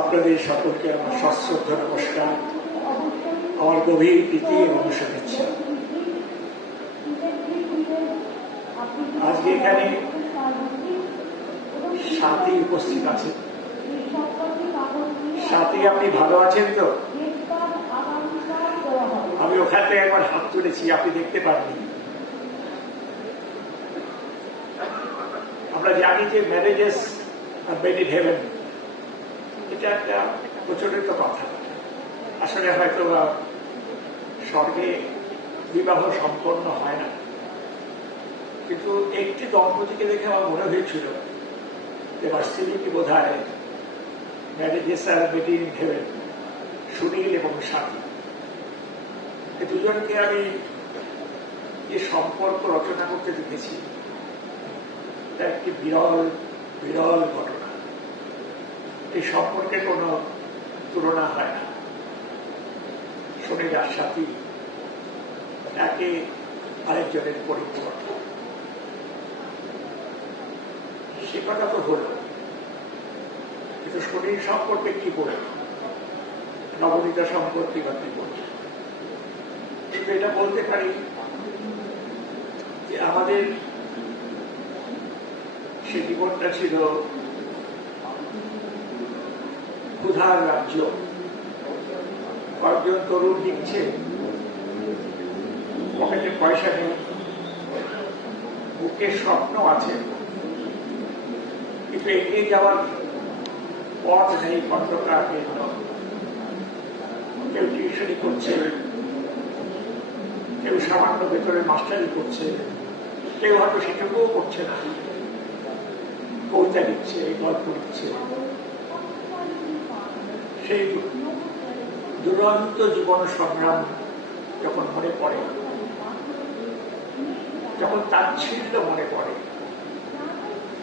আপনাদের সকলকে আমার সশ্রদ্ধ নমস্কার। আমার গভীর প্রীতি এবং শুভেচ্ছা। আজকে এখানে সাথী উপস্থিত আছে সাথী আপনি ভালো আছেন তো? আমি ওখান থেকে একবার হাত তুলেছি, আপনি দেখতে পাননি। আমরা জানি যে ম্যারেজেস মেড ইন হেভেন এটা একটা প্রচলিত কথা। আসলে হয়তো স্বর্গে বিবাহ সম্পন্ন হয় না। কিন্তু একটি দম্পতিকে দেখে আমার মনে হয়েছিল যে বার্সিলিটি বোধ হয় marriages are made in heaven Sunil এবং সাথী। এই দুজনকে আমি যে সম্পর্ক রচনা করতে দেখেছি। এটা একটি বিরল বিরল ঘটনা। এই সম্পর্কে কোনো তুলনা হয় না। শনিদার সাথী একে আরেকজনের পরিপূরক। সে কথা তো হল। কিন্তু শনির সম্পর্কে কি বলব? নবনীতা সম্পর্কে বা কি বলব? এটা বলতে পারি যে আমাদের সে জীবনটা ছিল ক্ষুধার রাজ্য। কয়েকজন তরুণ লিখছে পকেটে পয়সা নেই। বুকের স্বপ্ন আছে। কিন্তু এগিয়ে যাওয়ার পথ নেই পত্রকার কেউ টিউশনি করছে। কেউ সামান্য ভেতরে মাস্টারি করছে। কেউ হয়তো সেটুকুও করছে না। কবিতা লিখছে গল্প লিখছে সেই দুরন্ত জীবন সংগ্রাম যখন মনে পড়ে, যখন তাচ্ছিল্য মনে পড়ে,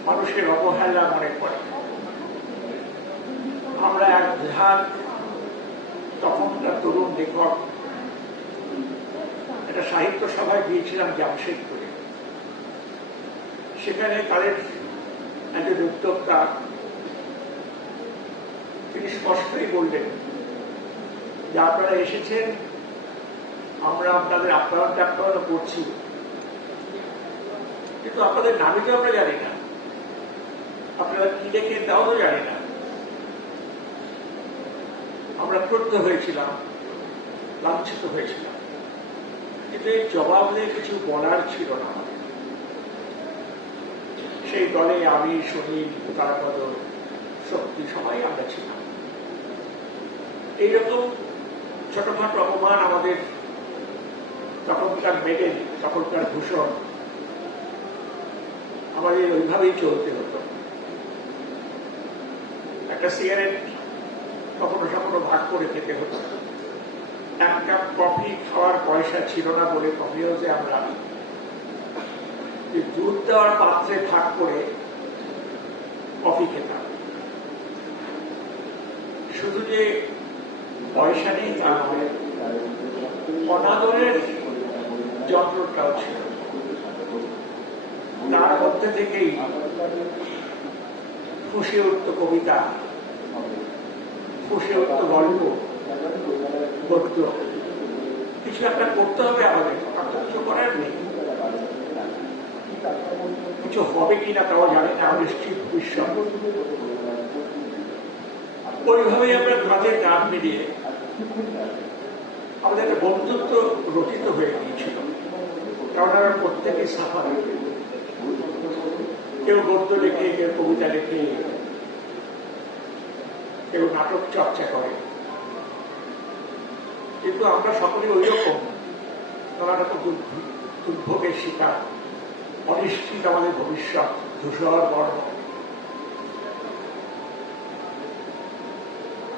মানুষের অবহেলা মনে পড়ে, আমরা এক ঝাঁক তখনকার তরুণ লেখক, একটা সাহিত্য সভায় গিয়েছিলাম জামশেদপুরে। সেখানে তাদের একজন উদ্যোক্তা তিনি স্পষ্টই বললেন, যে আপনারা এসেছেন, আমরা আপনাদের আপ্যায়ন টাপ্যায়ন করছি। কিন্তু আপনাদের নামই তো আমরা জানি না? আপনারা কি লেখে তাও তো জানি না। আমরা ক্রুদ্ধ হয়েছিলাম, লাঞ্ছিত হয়েছিলাম। কিন্তু এই জবাব নিয়ে কিছু বলার ছিল না আমাদের। সেই দলে আমি সুনীল তারাপদ শক্তি সবাই আমরা ছিলাম। এইরকম ছোটখাটো অপমান আমাদের তখনকার মেডেল, তখনকার ভূষণ, আমাদের ওইভাবেই চলতে হতো। একটা সিগারেট কখনো কখনো ভাগ করে খেতে হতো। এক কাপ কফি খাওয়ার পয়সা ছিল না বলে কফিও যে আমরা দুধ দেওয়ার পাত্রে ভাগ করে কফি খেতাম। শুধু যে পয়সা নেই তা নয়, অনাদরের যন্ত্রটাও ছিল। তার মধ্যে থেকেই ফুসে উঠত কবিতা, ফুসে উঠত গল্প গদ্য কিছু একটা করতে হবে আমাদের কিছু করার নেই। কিছু হবে কিনা তাও জানি না নিশ্চিত বিশ্বাস ওইভাবেই আমরা কাঁধে কাঁধ মিলিয়ে আমাদের একটা বন্ধুত্ব রচিত হয়ে গিয়েছিল। কারণ আমরা প্রত্যেকে সাফা কেউ গদ্য লেখে, কেউ কবিতা লেখে, কেউ নাটক চর্চা করে। কিন্তু আমরা সকলে ওই রকম, তারা তো দুর্ভোগের শিকার। অনিশ্চিত আমাদের ভবিষ্যৎ, ধূসর বর্ণ।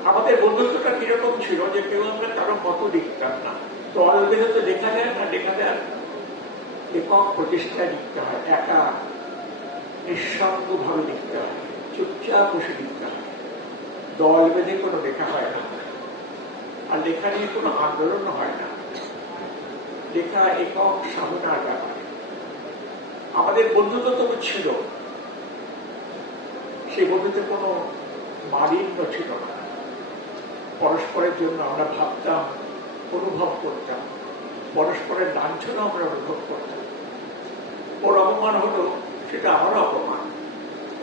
আমাদের বন্ধুত্বটা কীরকম ছিল যে কেউ আমরা কারও মত লিখতাম না। তো অলবেদে তো লেখা যায় না লেখা যায় একক প্রচেষ্টা লিখতে হয়, একা নিঃসঙ্গ ভাবে লিখতে হয়, চুপচাপ বসে লিখতে হয়। দল বেঁধে কোনো লেখা হয় না। আর লেখা নিয়ে কোনো আন্দোলন হয় না। লেখা একক সাধনার ব্যাপার। আমাদের বন্ধুত্ব তবু ছিল। সেই বন্ধুতে কোনো মালিন্য ছিল না। পরস্পরের জন্য আমরা ভাবতাম, অনুভব করতাম। পরস্পরের লাঞ্ছনা আমরা অনুভব করতাম। ওর অপমান হলো, সেটা আমারও অপমান।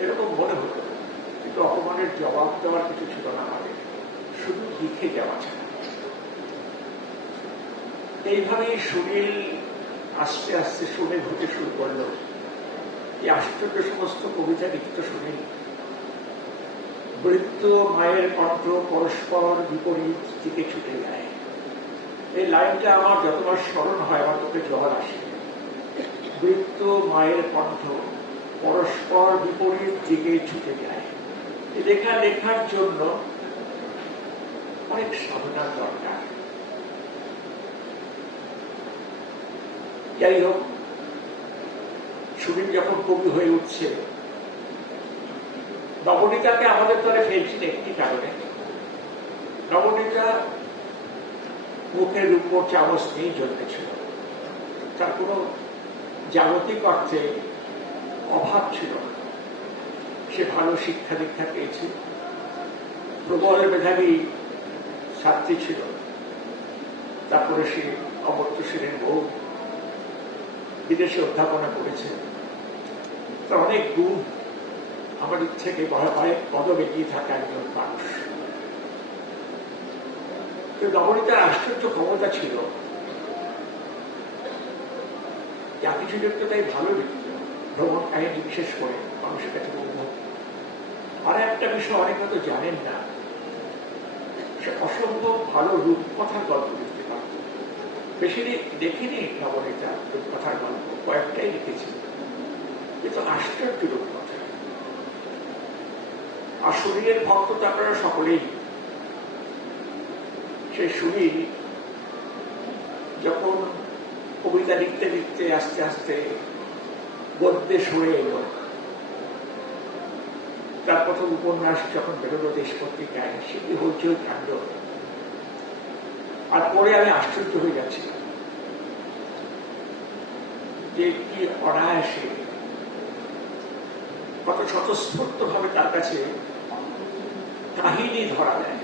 এরকম মনে হতো। কিন্তু অপমানের জবাব দেওয়ার কিছু ছিল না আমাদের। শুধু লিখে যাওয়া ছাড়া এইভাবেই সুনীল আস্তে আস্তে শুনে হতে শুরু করল। এই আশ্চর্য সমস্ত কবিতা লিখিত সুনীল বৃত্ত মায়ের কণ্ঠ পরস্পর বিপরীত দিকে ছুটে যায়। এই লাইনটা আমার যতবার স্মরণ হয়, আমার চোখে জল আসে। বৃত্ত মায়ের কণ্ঠ পরস্পর বিপরীত দিকে ছুটে যায়। লেখা লেখার জন্য অনেক সাধনার দরকার। যাই হোক সুনীল যখন কবি হয়ে উঠছে, নবনীতাকে আমাদের দলে ফেলছেন একটি কারণে? নবনীতা মুখের উপর চামচ নিয়েই জন্মেছিল। তার কোনো জাগতিক অর্থে অভাব ছিল না। সে ভালো শিক্ষা দীক্ষা পেয়েছে। প্রবল মেধাবী ছাত্রী ছিল। তারপরে সে অমর্ত্য সেনের বউ। বিদেশে অধ্যাপনা করেছে। তার অনেক গুণ আমাদের থেকে হয় পদব এগিয়ে থাকা একজন মানুষ। নবনীতার আশ্চর্য ক্ষমতা ছিল। লিখতে তাই ভালো লিখত ভ্রমণ কাহিনী বিশেষ করে মানুষের কাছে বলব। আর একটা বিষয় অনেক হয়তো জানেন না। সে অসম্ভব ভালো রূপকথার গল্প লিখতে বেশি দেখিনি নবনীতা রূপকথার গল্প, কয়েকটাই লিখেছি। কিন্তু আশ্চর্য রূপকথা আর শরীরের ভক্ত তো আপনারা সকলেই। সে সুনীল যখন কবিতা লিখতে লিখতে আস্তে আস্তে গদ্যে সরে এলো। তার প্রথম উপন্যাস যখন বেরোলো দেশ পত্রিকায় সেটি হইচই কাণ্ড। আর পরে আমি আশ্চর্য হয়ে যাচ্ছি অনায়াসে, কত স্বতঃস্ফূর্ত ভাবে তার কাছে কাহিনী ধরা দেয়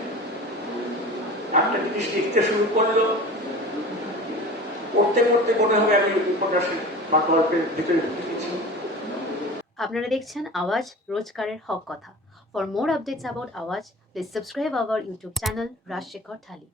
একটা জিনিস লিখতে শুরু করল। পড়তে পড়তে মনে হবে আমি উপন্যাসের বা গল্পের ভিতরে ঢুকে গেছি। আপনারা দেখছেন আওয়াজ রোজকারের হক কথা। For more updates about Awaaz please subscribe our YouTube channel Rajshekhar thali